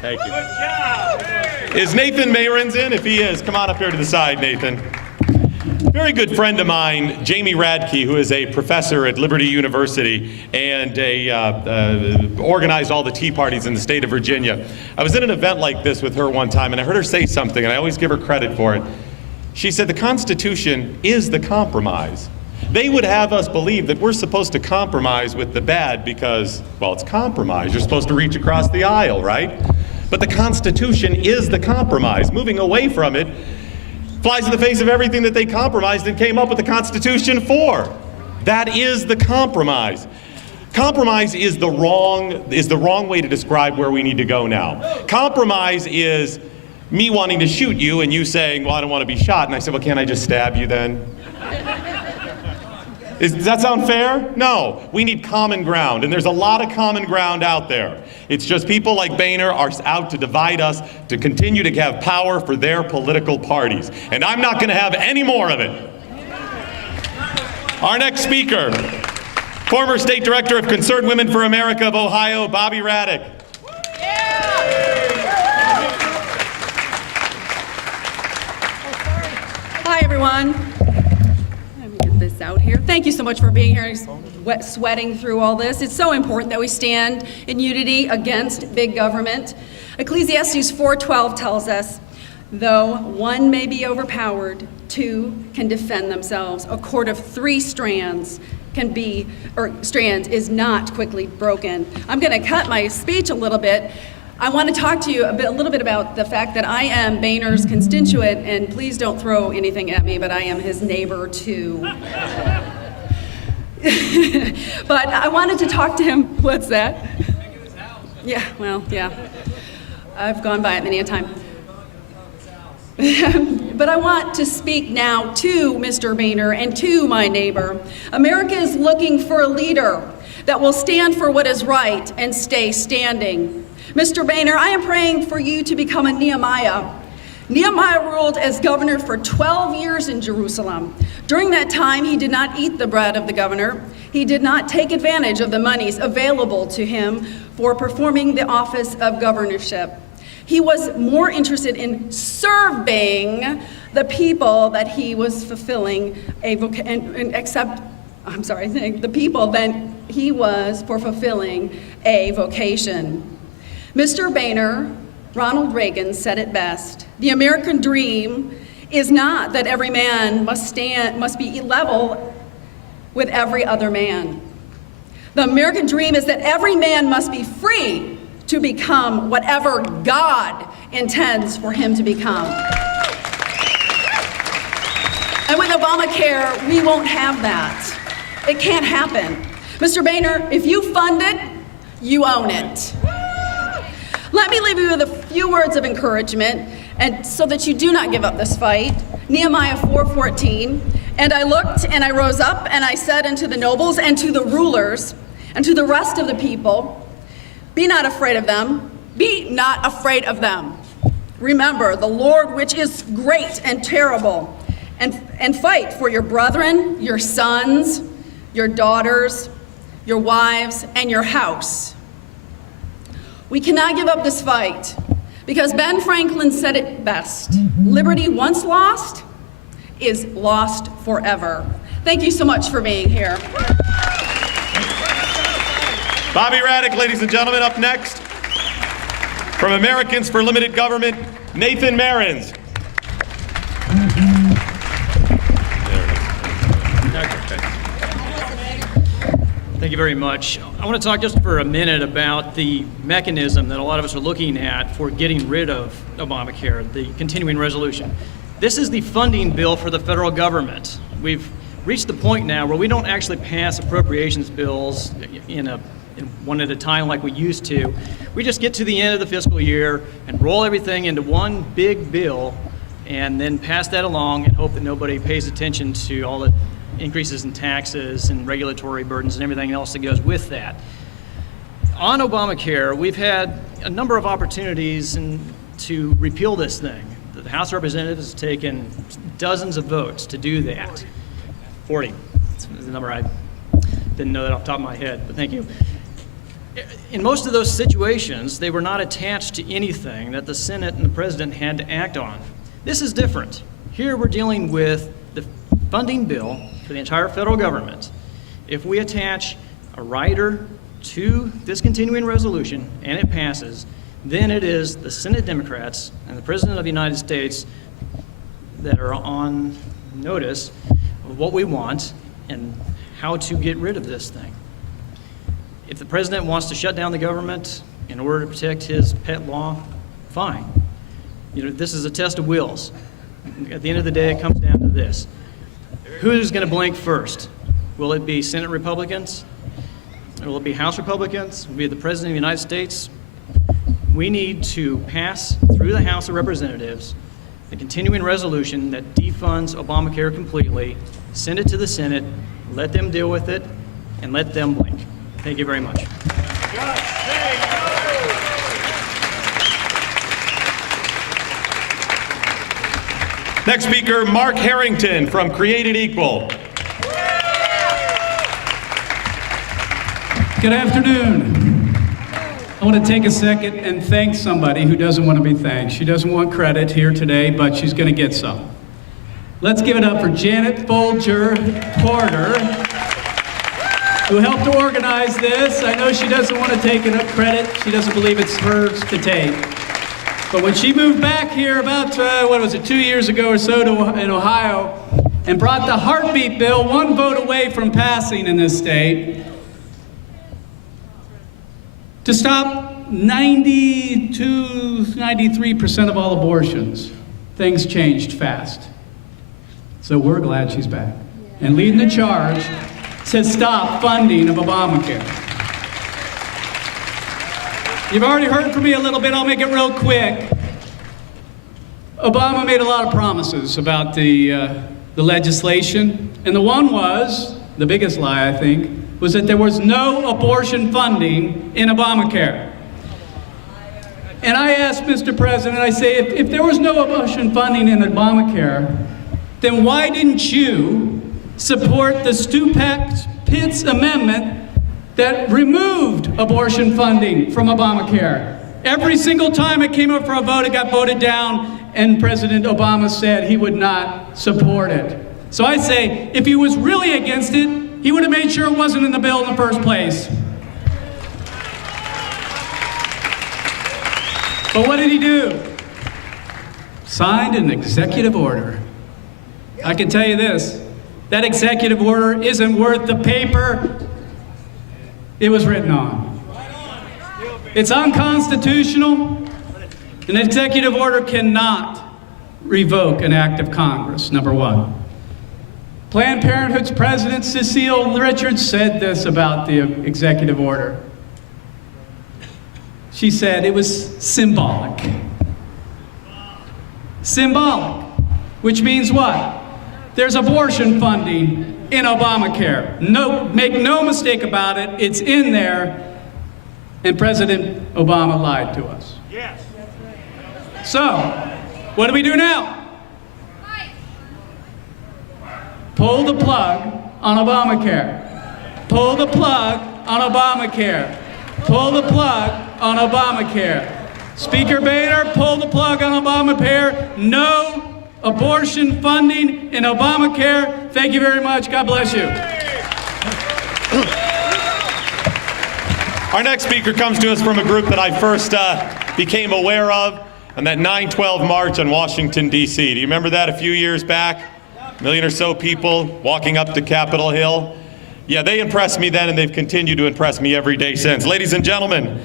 Thank you. Good job. Is Nathan Mayrins in? If he is, come on up here to the side, Nathan. Very good friend of mine, Jamie Radke, who is a professor at Liberty University and organized all the Tea Parties in the state of Virginia. I was at an event like this with her one time, and I heard her say something, and I always give her credit for it. She said, the Constitution is the compromise. They would have us believe that we're supposed to compromise with the bad because, well, it's compromise. You're supposed to reach across the aisle, right? But the Constitution is the compromise. Moving away from it flies in the face of everything that they compromised and came up with the Constitution for. That is the compromise. Compromise is the wrong way to describe where we need to go now. Compromise is me wanting to shoot you and you saying, well, I don't want to be shot. And I said, well, can't I just stab you then? Does that sound fair? No. We need common ground, and there's a lot of common ground out there. It's just people like Boehner are out to divide us, to continue to have power for their political parties. And I'm not going to have any more of it. Our next speaker, former State Director of Concerned Women for America of Ohio, Bobby Raddick. Hi, everyone. Let me get this out here. Thank you so much for being here and sweating through all this. It's so important that we stand in unity against big government. Ecclesiastes 4:12 tells us, though one may be overpowered, two can defend themselves. A cord of three strands is not quickly broken. I'm going to cut my speech a little bit. I want to talk to you a little bit about the fact that I am Boehner's constituent, and please don't throw anything at me, but I am his neighbor too. But I wanted to talk to him. What's that? Yeah, well, yeah. I've gone by it many a time. But I want to speak now to Mr. Boehner and to my neighbor. America is looking for a leader that will stand for what is right and stay standing. Mr. Boehner, I am praying for you to become a Nehemiah. Nehemiah ruled as governor for 12 years in Jerusalem. During that time, he did not eat the bread of the governor. He did not take advantage of the monies available to him for performing the office of governorship. He was more interested in serving the people that he was fulfilling the people than he was for fulfilling a vocation. Mr. Boehner, Ronald Reagan said it best. The American dream is not that every man must be level with every other man. The American dream is that every man must be free to become whatever God intends for him to become. And with Obamacare, we won't have that. It can't happen. Mr. Boehner, if you fund it, you own it. Let me leave you with a few words of encouragement, and so that you do not give up this fight. Nehemiah 4:14, and I looked and I rose up and I said unto the nobles and to the rulers and to the rest of the people, be not afraid of them, be not afraid of them. Remember the Lord which is great and terrible, and fight for your brethren, your sons, your daughters, your wives, and your house. We cannot give up this fight because Ben Franklin said it best. Liberty once lost is lost forever. Thank you so much for being here. Bobby Raddick, ladies and gentlemen. Up next, from Americans for Limited Government, Nathan Mayrins. Thank you very much. I want to talk just for a minute about the mechanism that a lot of us are looking at for getting rid of Obamacare, the continuing resolution. This is the funding bill for the federal government. We've reached the point now where we don't actually pass appropriations bills in one at a time like we used to. We just get to the end of the fiscal year and roll everything into one big bill and then pass that along and hope that nobody pays attention to all the increases in taxes and regulatory burdens and everything else that goes with that. On Obamacare, we've had a number of opportunities to repeal this thing. The House of Representatives has taken dozens of votes to do that. 40 is the number I didn't know that off the top of my head, but thank you. In most of those situations, they were not attached to anything that the Senate and the President had to act on. This is different. Here we're dealing with the funding bill for the entire federal government. If we attach a rider to this continuing resolution and it passes, then it is the Senate Democrats and the President of the United States that are on notice of what we want and how to get rid of this thing. If the President wants to shut down the government in order to protect his pet law, fine. This is a test of wills. At the end of the day, it comes down to this. Who's going to blink first? Will it be Senate Republicans? Will it be House Republicans? Will it be the President of the United States? We need to pass through the House of Representatives the continuing resolution that defunds Obamacare completely, send it to the Senate, let them deal with it, and let them blink. Thank you very much. Next speaker, Mark Harrington from Created Equal. Good afternoon. I want to take a second and thank somebody who doesn't want to be thanked. She doesn't want credit here today, but she's going to get some. Let's give it up for Janet Folger Porter, who helped to organize this. I know she doesn't want to take enough credit. She doesn't believe it's hers to take. But when she moved back here about, 2 years ago or so in Ohio, and brought the heartbeat bill one vote away from passing in this state, to stop 93% of all abortions, things changed fast. So we're glad she's back. And leading the charge to stop funding of Obamacare. You've already heard from me a little bit, I'll make it real quick. Obama made a lot of promises about the legislation, and the one was, the biggest lie I think, was that there was no abortion funding in Obamacare. And I asked Mr. President, I say, if there was no abortion funding in Obamacare, then why didn't you support the Stupak-Pitts amendment that removed abortion funding from Obamacare? Every single time it came up for a vote, it got voted down, and President Obama said he would not support it. So I say, if he was really against it, he would have made sure it wasn't in the bill in the first place. But what did he do? Signed an executive order. I can tell you this, that executive order isn't worth the paper it was written on. It's unconstitutional. An executive order cannot revoke an act of Congress, number one. Planned Parenthood's president, Cecile Richards, said this about the executive order. She said it was symbolic. Symbolic, which means what? There's abortion funding in Obamacare. No, make no mistake about it, it's in there, and President Obama lied to us. Yes. So, what do we do now? Pull the plug on Obamacare. Pull the plug on Obamacare. Pull the plug on Obamacare. Speaker Boehner, pull the plug on Obamacare. No abortion funding in Obamacare. Thank you very much. God bless you. Our next speaker comes to us from a group that I first became aware of on that 9/12 march in Washington, D.C. Do you remember that a few years back? A million or so people walking up to Capitol Hill. Yeah, they impressed me then, and they've continued to impress me every day since. Ladies and gentlemen,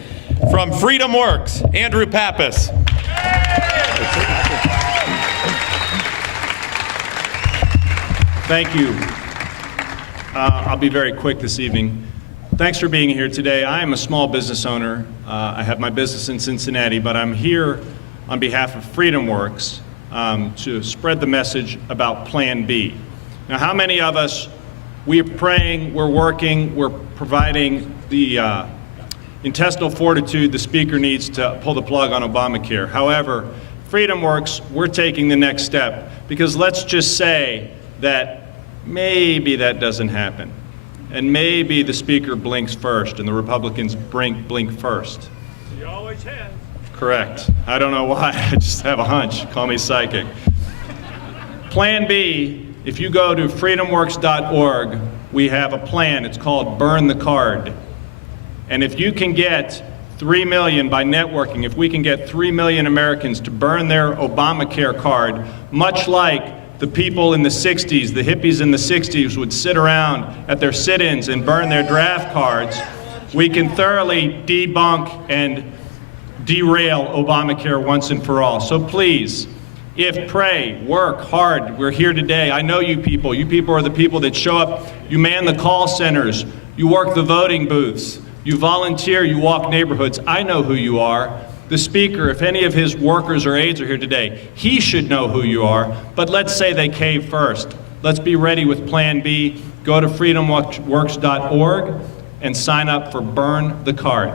from Freedom Works, Andrew Pappas. Thank you. I'll be very quick this evening. Thanks for being here today. I am a small business owner. I have my business in Cincinnati, but I'm here on behalf of Freedom Works to spread the message about Plan B. Now, how many of us, we're praying, we're working, we're providing the intestinal fortitude the speaker needs to pull the plug on Obamacare. However, Freedom Works, we're taking the next step, because let's just say that maybe that doesn't happen. and maybe the speaker blinks first and the Republicans blink first. He always has. Correct. I don't know why, I just have a hunch. Call me psychic. Plan B, if you go to freedomworks.org, we have a plan. It's called Burn the Card. And if you can get 3 million by networking, if we can get 3 million Americans to burn their Obamacare card, much like the people in the 60s, the hippies in the 60s would sit around at their sit-ins and burn their draft cards, we can thoroughly debunk and derail Obamacare once and for all. So please, pray, work hard. We're here today. I know you people. You people are the people that show up. You man the call centers. You work the voting booths. You volunteer. You walk neighborhoods. I know who you are. The speaker, if any of his workers or aides are here today, he should know who you are. But let's say they cave first. Let's be ready with Plan B. Go to freedomworks.org and sign up for Burn the Card.